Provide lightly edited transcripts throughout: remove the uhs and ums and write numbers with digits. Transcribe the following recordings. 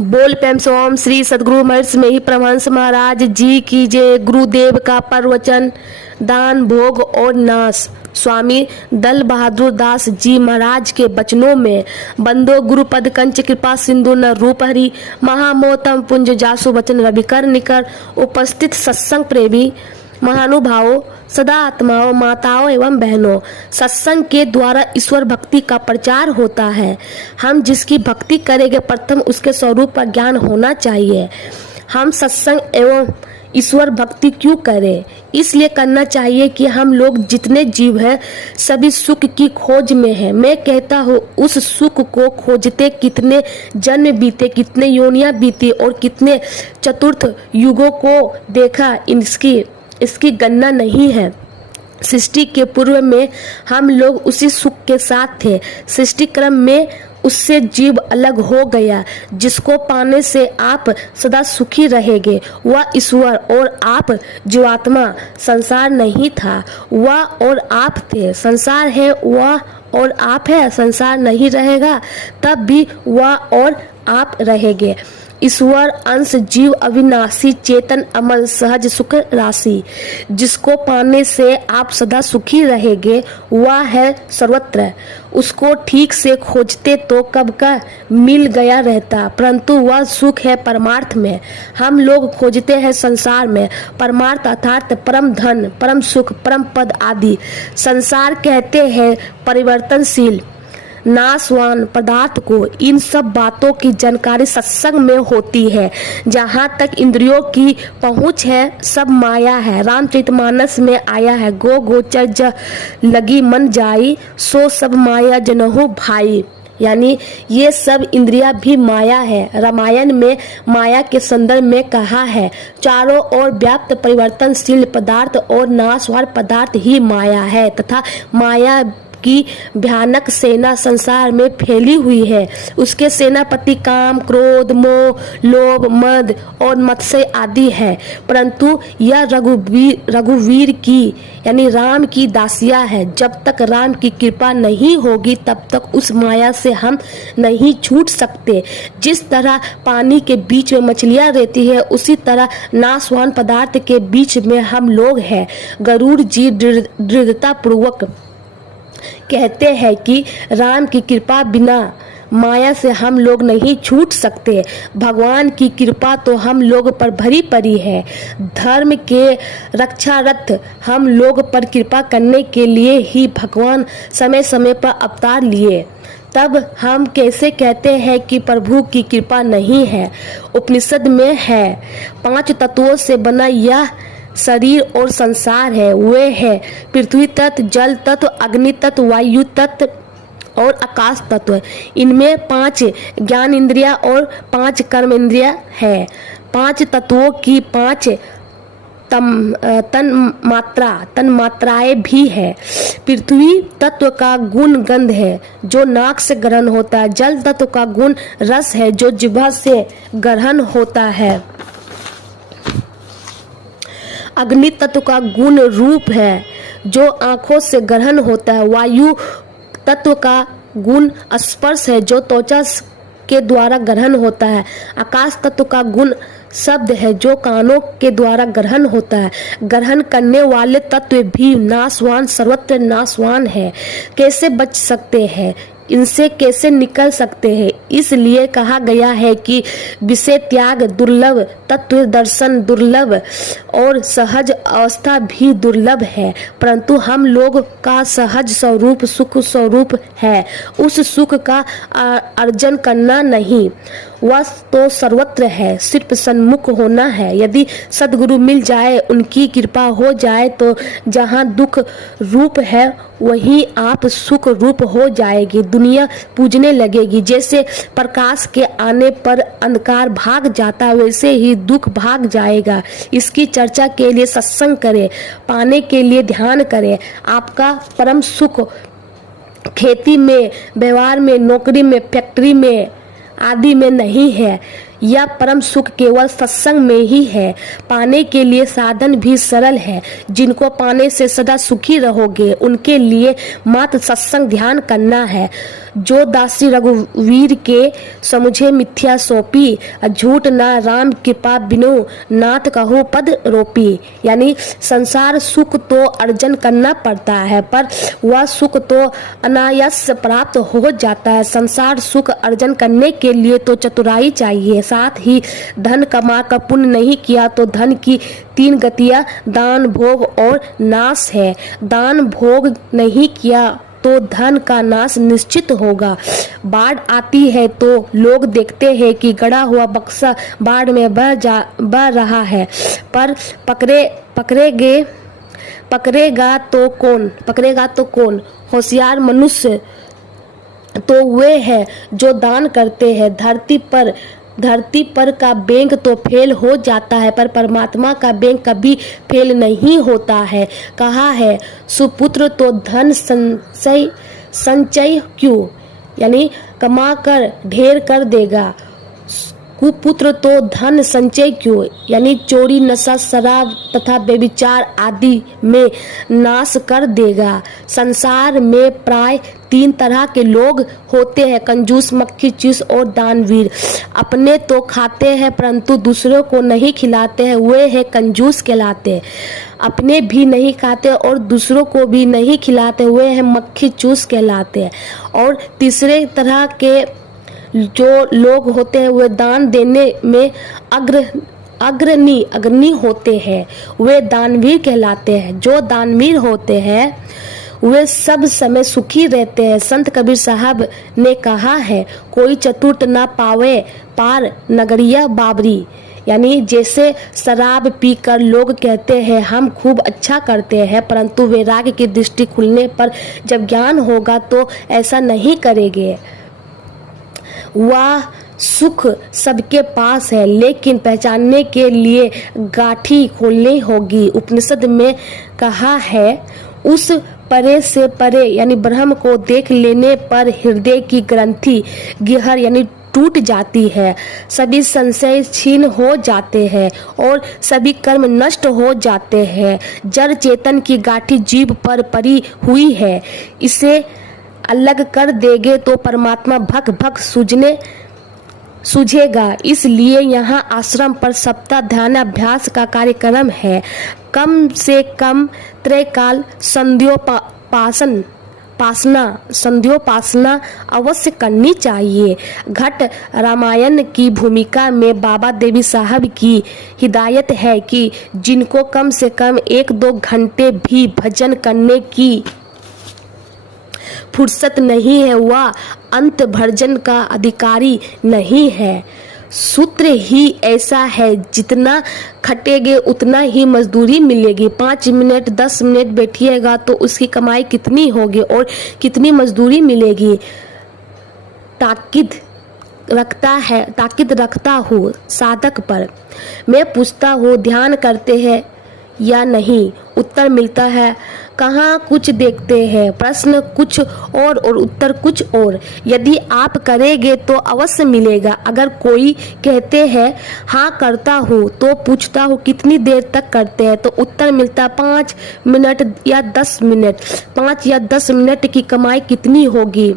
बोल प्रेम से ओम श्री सदगुरु महर्षि में ही परमहंस महाराज जी की जय। गुरुदेव का प्रवचन दान भोग और नाश। स्वामी दल बहादुर दास जी महाराज के वचनों में बंदो गुरुपद कंच कृपा सिंधु न रूप हरि महामोतम पुंज जासु वचन रविकर निकर। उपस्थित सत्संग प्रेमी महानुभावों, सदा आत्माओं, माताओं एवं बहनों, सत्संग के द्वारा ईश्वर भक्ति का प्रचार होता है। हम जिसकी भक्ति करेंगे प्रथम उसके स्वरूप का ज्ञान होना चाहिए। हम सत्संग एवं ईश्वर भक्ति क्यों करें? इसलिए करना चाहिए कि हम लोग जितने जीव हैं सभी सुख की खोज में हैं। मैं कहता हूँ उस सुख को खोजते कितने जन्म बीते, कितने योनियां बीती और कितने चतुर्थ युगों को देखा, इसकी गणना नहीं है। सृष्टि के पूर्व में हम लोग उसी सुख के साथ थे। सृष्टि क्रम में उससे जीव अलग हो गया। जिसको पाने से आप सदा सुखी रहेंगे वह ईश्वर और आप जीवात्मा। संसार नहीं था, वह और आप थे। संसार है, वह और आप है। संसार नहीं रहेगा तब भी वह और आप रहेंगे। ईश्वर अंश जीव अविनाशी चेतन अमर सहज सुख राशि। जिसको पाने से आप सदा सुखी रहेंगे वह है सर्वत्र। उसको ठीक से खोजते तो कब का मिल गया रहता, परंतु वह सुख है परमार्थ में। हम लोग खोजते हैं संसार में परमार्थ अर्थात परम धन, परम सुख, परम पद आदि। संसार कहते हैं परिवर्तनशील नाशवान पदार्थ को। इन सब बातों की जानकारी सत्संग में होती है। जहाँ तक इंद्रियों की पहुँच है सब माया है। रामचरितमानस में आया है, गो गोचर ज लगी मन जाई, सो सब माया जनहु भाई। यानी ये सब इंद्रियां भी माया है। रामायण में माया के संदर्भ में कहा है, चारों ओर व्याप्त परिवर्तनशील पदार्थ और नाशवान पदार्थ ही माया है तथा माया की भयानक सेना संसार में फैली हुई है। उसके सेनापति काम, क्रोध, मोह, लोभ, मद और मत्स्य आदि है। परंतु यह रघुवीर की यानी राम की दासिया है। जब तक राम की कृपा नहीं होगी तब तक उस माया से हम नहीं छूट सकते। जिस तरह पानी के बीच में मछलियां रहती है उसी तरह नाशवान पदार्थ के बीच में हम लोग हैं। गरुड़ जी दृढ़ता पूर्वक कहते हैं कि राम की कृपा बिना माया से हम लोग नहीं छूट सकते। भगवान की कृपा तो हम लोग पर भरी पड़ी है। धर्म के रक्षारथ हम लोग पर कृपा करने के लिए ही भगवान समय समय पर अवतार लिए। तब हम कैसे कहते हैं कि प्रभु की कृपा नहीं है? उपनिषद में है, 5 तत्वों से बना यह शरीर और संसार है। वे है पृथ्वी तत्व, जल तत्व, अग्नि तत्व, वायु तत्व और आकाश तत्व। इनमें 5 ज्ञान इंद्रिया और 5 कर्म इंद्रिया है। 5 तत्वों की 5 तन्मात्राएं भी है। पृथ्वी तत्व का गुण गंध है जो नाक से ग्रहण होता है। जल तत्व का गुण रस है जो जिह्वा से ग्रहण होता है। अग्नि तत्व का गुण रूप है जो आंखों से ग्रहण होता है। वायु तत्व का गुण स्पर्श है जो त्वचा के द्वारा ग्रहण होता है। आकाश तत्व का गुण शब्द है जो कानों के द्वारा ग्रहण होता है। ग्रहण करने वाले तत्व भी नाशवान, सर्वत्र नाशवान है। कैसे बच सकते हैं? इनसे कैसे निकल सकते हैं? इसलिए कहा गया है कि विषय त्याग दुर्लभ, तत्व दर्शन दुर्लभ और सहज अवस्था भी दुर्लभ है। परंतु हम लोग का सहज स्वरूप सुख स्वरूप है। उस सुख का अर्जन करना नहीं, वह तो सर्वत्र है, सिर्फ सन्मुख होना है। यदि सदगुरु मिल जाए, उनकी कृपा हो जाए तो जहाँ दुख रूप है वहीं आप सुख रूप हो जाएगी। दुनिया पूजने लगेगी। जैसे प्रकाश के आने पर अंधकार भाग जाता वैसे ही दुख भाग जाएगा। इसकी चर्चा के लिए सत्संग करें, पाने के लिए ध्यान करें। आपका परम सुख खेती में, व्यवहार में, नौकरी में, फैक्ट्री में, आदि में नहीं है। यह परम सुख केवल सत्संग में ही है। पाने के लिए साधन भी सरल है। जिनको पाने से सदा सुखी रहोगे उनके लिए मात्र सत्संग ध्यान करना है। जो दासी रघुवीर के समुझे मिथ्या सौंपी, झूठ ना राम कृपा बिनु नाथ कहो पद रोपी। यानी संसार सुख तो अर्जन करना पड़ता है, पर वह सुख तो अनायास प्राप्त हो जाता है। संसार सुख अर्जन करने के लिए तो चतुराई चाहिए। साथ ही धन कमा कर पुण्य नहीं किया तो धन की 3 गतियां दान, भोग और नाश है। दान भोग नहीं किया तो धन का नाश निश्चित होगा। बाढ़ आती है तो लोग देखते हैं कि गड़ा हुआ बक्सा बाढ़ में बह रहा है, पर पकड़ेगा तो कौन? होशियार मनुष्य तो वे हैं जो दान करते हैं। धरती पर का बैंक तो फेल हो जाता है, पर परमात्मा का बैंक कभी फेल नहीं होता है। कहा है सुपुत्र तो धन संचय क्यों, यानी कमा कर ढेर कर देगा। कुपुत्र तो धन संचय क्यों, यानी चोरी, नशा, शराब तथा व्यभिचार आदि में नाश कर देगा। संसार में प्राय 3 तरह के लोग होते हैं, कंजूस, मक्खी चूस और दानवीर। अपने तो खाते हैं परंतु दूसरों को नहीं खिलाते हैं, वे हैं कंजूस कहलाते हैं। अपने भी नहीं खाते और दूसरों को भी नहीं खिलाते, वे हैं मक्खी चूस कहलाते हैं। और तीसरे तरह के जो लोग होते हैं वे दान देने में अग्रणी होते हैं, वे दानवीर कहलाते हैं। जो दानवीर होते हैं वे सब समय सुखी रहते हैं। संत कबीर साहब ने कहा है, कोई चतुर्थ ना पावे पार नगरिया बाबरी। यानी जैसे शराब पीकर लोग कहते हैं हम खूब अच्छा करते हैं, परंतु वैराग्य की दृष्टि खुलने पर जब ज्ञान होगा तो ऐसा नहीं करेंगे। वह सुख सबके पास है, लेकिन पहचानने के लिए गाठी खोलनी होगी। उपनिषद में कहा है, उस परे से परे यानी ब्रह्म को देख लेने पर हृदय की ग्रंथि गिहर यानी टूट जाती है, सभी संशय छीन हो जाते हैं और सभी कर्म नष्ट हो जाते हैं। जड़ चेतन की गाठी जीभ पर पड़ी हुई है, इसे अलग कर देंगे तो परमात्मा भक भक सूझेगा। इसलिए यहाँ आश्रम पर सप्ताह ध्यानाभ्यास का कार्यक्रम है। कम से कम त्रैकाल संध्योपासना अवश्य करनी चाहिए। घट रामायण की भूमिका में बाबा देवी साहब की हिदायत है कि जिनको कम से कम 1-2 घंटे भी भजन करने की फुर्सत नहीं है वह अंत भर्जन का अधिकारी नहीं है। सूत्र ही ऐसा है, जितना खटेगे उतना ही मजदूरी मिलेगी। 5 मिनट 10 मिनट बैठिएगा तो उसकी कमाई कितनी होगी और कितनी मजदूरी मिलेगी। ताकीद रखता हूँ साधक पर। मैं पूछता हूँ ध्यान करते हैं या नहीं, उत्तर मिलता है कहाँ कुछ देखते हैं। प्रश्न कुछ और उत्तर कुछ और। यदि आप करेंगे तो अवश्य मिलेगा। अगर कोई कहते हैं हाँ करता हूँ तो पूछता हूँ कितनी देर तक करते हैं, तो उत्तर मिलता 5 मिनट या 10 मिनट। 5 या 10 मिनट की कमाई कितनी होगी?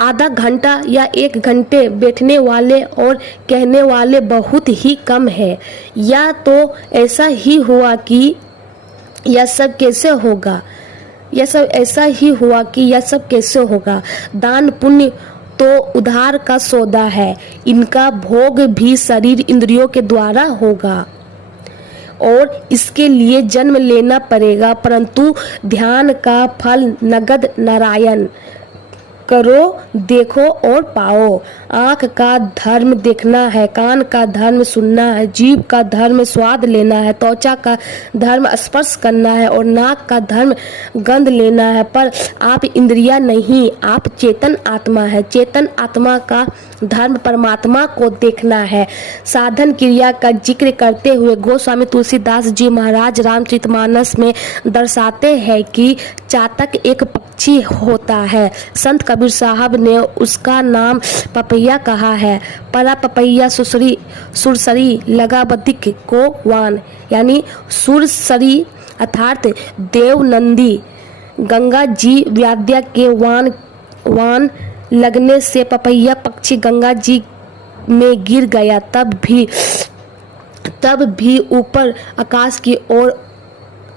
आधा घंटा या 1 घंटे बैठने वाले और कहने वाले बहुत ही कम है। या तो ऐसा ही हुआ कि यह सब कैसे होगा। दान पुण्य तो उधार का सौदा है, इनका भोग भी शरीर इंद्रियों के द्वारा होगा और इसके लिए जन्म लेना पड़ेगा, परंतु ध्यान का फल नगद नारायण। करो, देखो और पाओ। आँख का धर्म देखना है, कान का धर्म सुनना है, जीभ का धर्म स्वाद लेना है, त्वचा का धर्म स्पर्श करना है और नाक का धर्म गंध लेना है। पर आप इंद्रिया नहीं, आप चेतन आत्मा है। चेतन आत्मा का धर्म परमात्मा को देखना है। साधन क्रिया का जिक्र करते हुए गोस्वामी तुलसीदास जी महाराज रामचरितमानस में दर्शाते हैं कि चातक एक पक्षी होता है। संत कबीर साहब ने उसका नाम पपैया पपैया कहा है। परा पपैया सुरसरी लगा बदिक को वान, यानी सुरसरी अर्थात देवनंदी गंगा जी व्याद्या के वान लगने से पपैया पक्षी गंगा जी में गिर गया। तब भी ऊपर आकाश की ओर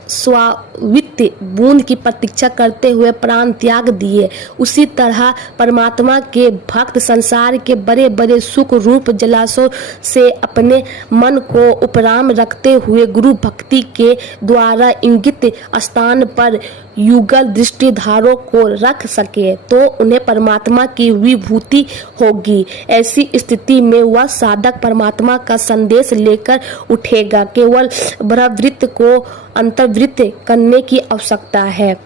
स्वावित बूंद की प्रतीक्षा करते हुए प्राण त्याग दिए। उसी तरह परमात्मा के भक्त संसार के बड़े बड़े सुख रूप जलाशयों से अपने मन को उपराम रखते हुए गुरु भक्ति के द्वारा इंगित स्थान पर युगल दृष्टिधारों को रख सके तो उन्हें परमात्मा की विभूति होगी। ऐसी स्थिति में वह साधक परमात्मा का संदेश लेकर उठेगा। केवल ब्रह्मवृत्त को अंतर्वृत्त करने की आवश्यकता है।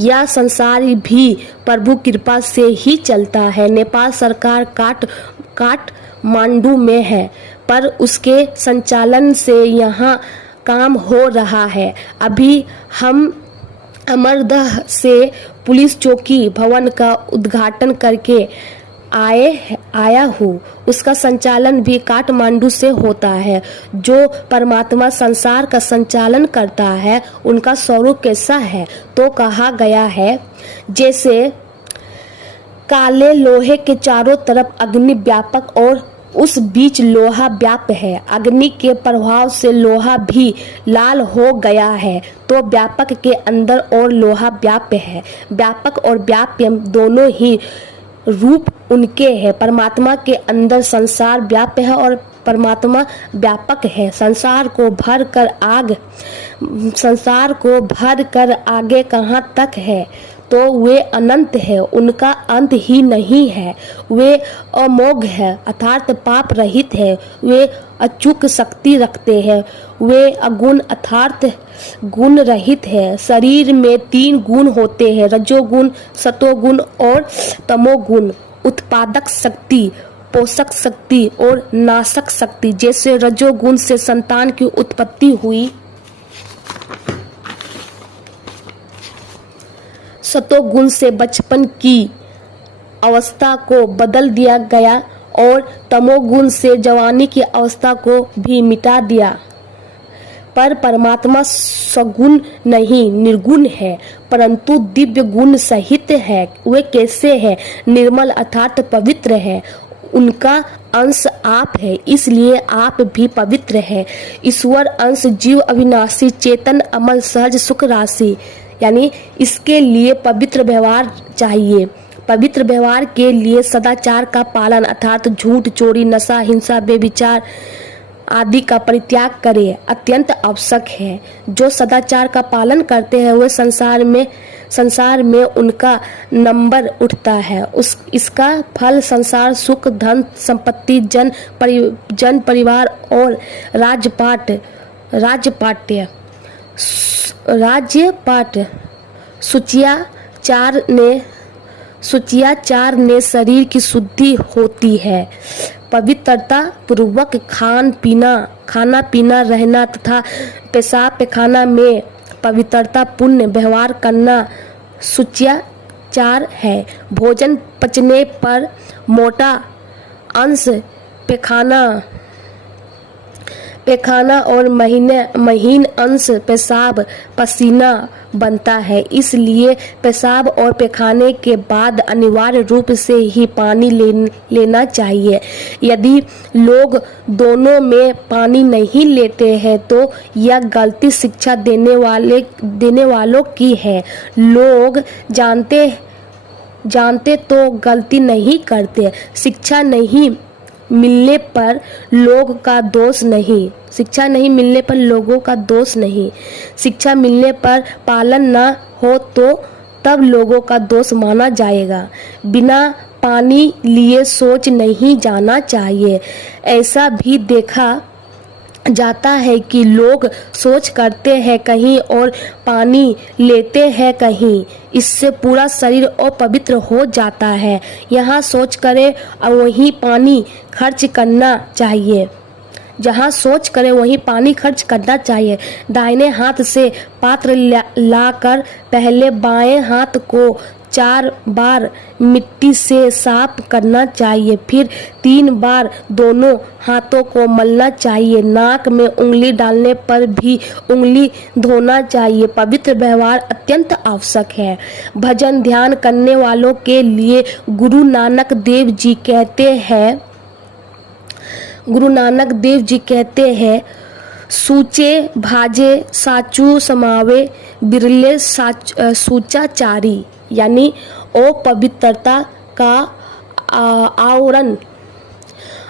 यह संसार भी प्रभु कृपा से ही चलता है। नेपाल सरकार काठमांडू में है, पर उसके संचालन से यहाँ काम हो रहा है। अभी हम अमरदह से पुलिस चौकी भवन का उद्घाटन करके आया हूँ। उसका संचालन भी काठमांडू से होता है। जो परमात्मा संसार का संचालन करता है उनका स्वरूप कैसा है? तो कहा गया है, जैसे काले लोहे के चारों तरफ अग्नि व्यापक और उस बीच लोहा व्याप्त है। अग्नि के प्रभाव से लोहा भी लाल हो गया है, तो व्यापक के अंदर और लोहा व्याप्त है। व्यापक और व्याप्य दोनों ही रूप उनके हैं। परमात्मा के अंदर संसार व्याप्त है और परमात्मा व्यापक है। संसार को भर कर आगे कहाँ तक है? तो वे अनंत है, उनका अंत ही नहीं है। वे अमोघ है अर्थात पाप रहित है। वे अचूक शक्ति रखते हैं। वे अगुण अर्थात गुण रहित है। शरीर में 3 गुण होते हैं, रजोगुण, सतोगुण और तमोगुण। उत्पादक शक्ति, पोषक शक्ति और नाशक शक्ति। जैसे रजोगुण से संतान की उत्पत्ति हुई, सतोगुण से बचपन की अवस्था को बदल दिया गया और तमोगुण से जवानी की अवस्था को भी मिटा दिया। पर परमात्मा सगुण नहीं, निर्गुण है, परंतु दिव्य गुण सहित है। वे कैसे है? निर्मल अर्थात पवित्र है। उनका अंश आप है, इसलिए आप भी पवित्र है। ईश्वर अंश जीव अविनाशी, चेतन, अमल, सहज, सुख राशि, यानी इसके लिए पवित्र व्यवहार चाहिए। पवित्र व्यवहार के लिए सदाचार का पालन अर्थात झूठ, चोरी, नशा, हिंसा, बेविचार आदि का परित्याग करें अत्यंत आवश्यक है। जो सदाचार का पालन करते हैं वे संसार में उनका नंबर उठता है। इसका फल संसार, सुख, धन, संपत्ति, जन परिवार और राज्यपाट। सुचियाचार ने शरीर की शुद्धि होती है। पवित्रता पूर्वक खाना पीना रहना तथा पेशाब पैखाना में पवित्रता पूर्ण व्यवहार करना सुचियाचार है। भोजन पचने पर मोटा अंश पैखाना और महीन अंश पेशाब पसीना बनता है। इसलिए पेशाब और पैखाने के बाद अनिवार्य रूप से ही पानी लेना चाहिए। यदि लोग दोनों में पानी नहीं लेते हैं तो यह गलती शिक्षा देने वालों की है। लोग जानते तो गलती नहीं करते। शिक्षा नहीं मिलने पर लोगों का दोष नहीं। शिक्षा मिलने पर पालन न हो तो तब लोगों का दोष माना जाएगा। बिना पानी लिए सोच नहीं जाना चाहिए। ऐसा भी देखा जाता है कि लोग सोच करते हैं कहीं और पानी लेते हैं कहीं। इससे पूरा शरीर अपवित्र हो जाता है। यहाँ सोच करें और वहीं पानी खर्च करना चाहिए। जहाँ सोच करें वहीं पानी खर्च करना चाहिए। दाहिने हाथ से पात्र लाकर पहले बाएं हाथ को 4 बार मिट्टी से साफ करना चाहिए, फिर 3 बार दोनों हाथों को मलना चाहिए। नाक में उंगली डालने पर भी उंगली धोना चाहिए। पवित्र व्यवहार अत्यंत आवश्यक है। भजन ध्यान करने वालों के लिए गुरु नानक देव जी कहते हैं, सूचे भाजे साचू समावे बिरले सूचाचारी, यानी ओ पवित्रता का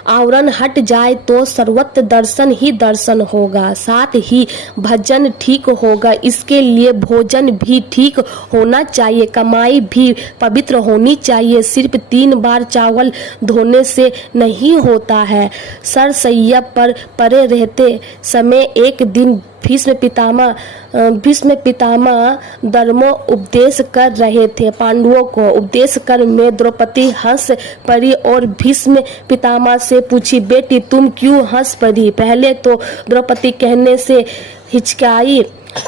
आवरण हट जाए तो सर्वत्र दर्शन ही दर्शन होगा, साथ ही भजन ठीक होगा। इसके लिए भोजन भी ठीक होना चाहिए, कमाई भी पवित्र होनी चाहिए। सिर्फ 3 बार चावल धोने से नहीं होता है। सरसैया पर पड़े रहते समय एक दिन भीष्म पितामह धर्मो उपदेश कर रहे थे। पांडवों को उपदेश कर में द्रौपदी हंस पड़ी और भीष्म पितामह से पूछी, बेटी तुम क्यों हंस पड़ी? पहले तो द्रौपदी कहने से हिचकाई।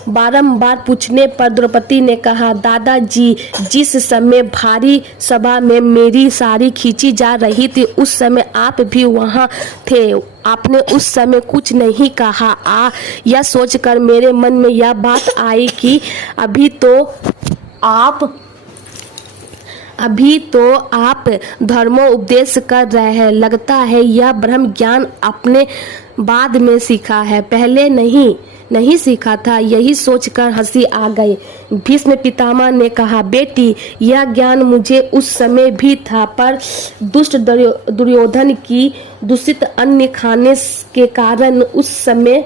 बारंबार पूछने पर द्रौपदी ने कहा, दादाजी, जिस समय भारी सभा में मेरी साड़ी खींची जा रही थी उस समय आप भी वहां थे, आपने उस समय कुछ नहीं कहा। यह सोचकर मेरे मन में यह बात आई कि अभी तो आप धर्मो उपदेश कर रहे हैं, लगता है यह ब्रह्म ज्ञान आपने बाद में सीखा है, पहले नहीं सीखा था। यही सोचकर हंसी आ गई। भीष्म पितामह ने कहा, बेटी यह ज्ञान मुझे उस समय भी था, पर दुष्ट दुर्योधन की दूषित अन्न खाने के कारण उस समय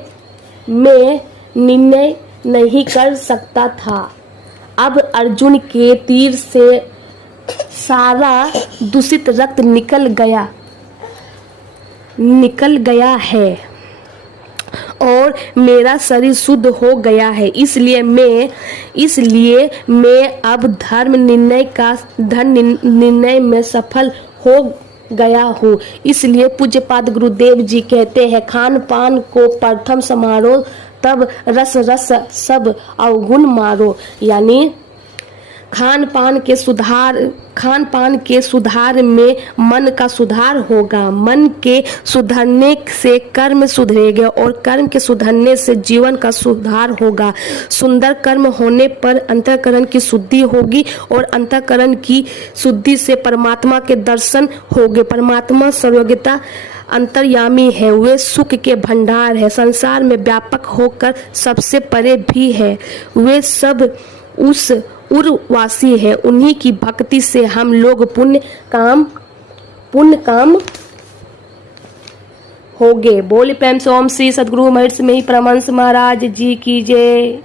मैं निर्णय नहीं कर सकता था। अब अर्जुन के तीर से सारा दूषित रक्त निकल गया है और मेरा शरीर शुद्ध हो गया है। इसलिए मैं अब धर्म निर्णय में सफल हो गया हूँ। इसलिए पूज्यपाद गुरुदेव जी कहते हैं, खान पान को प्रथम समारो, तब रस सब अवगुण मारो। यानी खान पान के सुधार में मन का सुधार होगा, मन के सुधरने से कर्म सुधरेगा और कर्म के सुधरने से जीवन का सुधार होगा। सुंदर कर्म होने पर अंतःकरण की शुद्धि होगी और अंतःकरण की शुद्धि से परमात्मा के दर्शन होंगे। परमात्मा सर्वज्ञता अंतर्यामी है, वे सुख के भंडार है, संसार में व्यापक होकर सबसे परे भी है। वे सब उस उर्वासी है। उन्हीं की भक्ति से हम लोग पुण्य काम होगे। बोले प्रेम से ओम श्री सद्गुरु महर्षि में ही परमहंस महाराज जी की जय।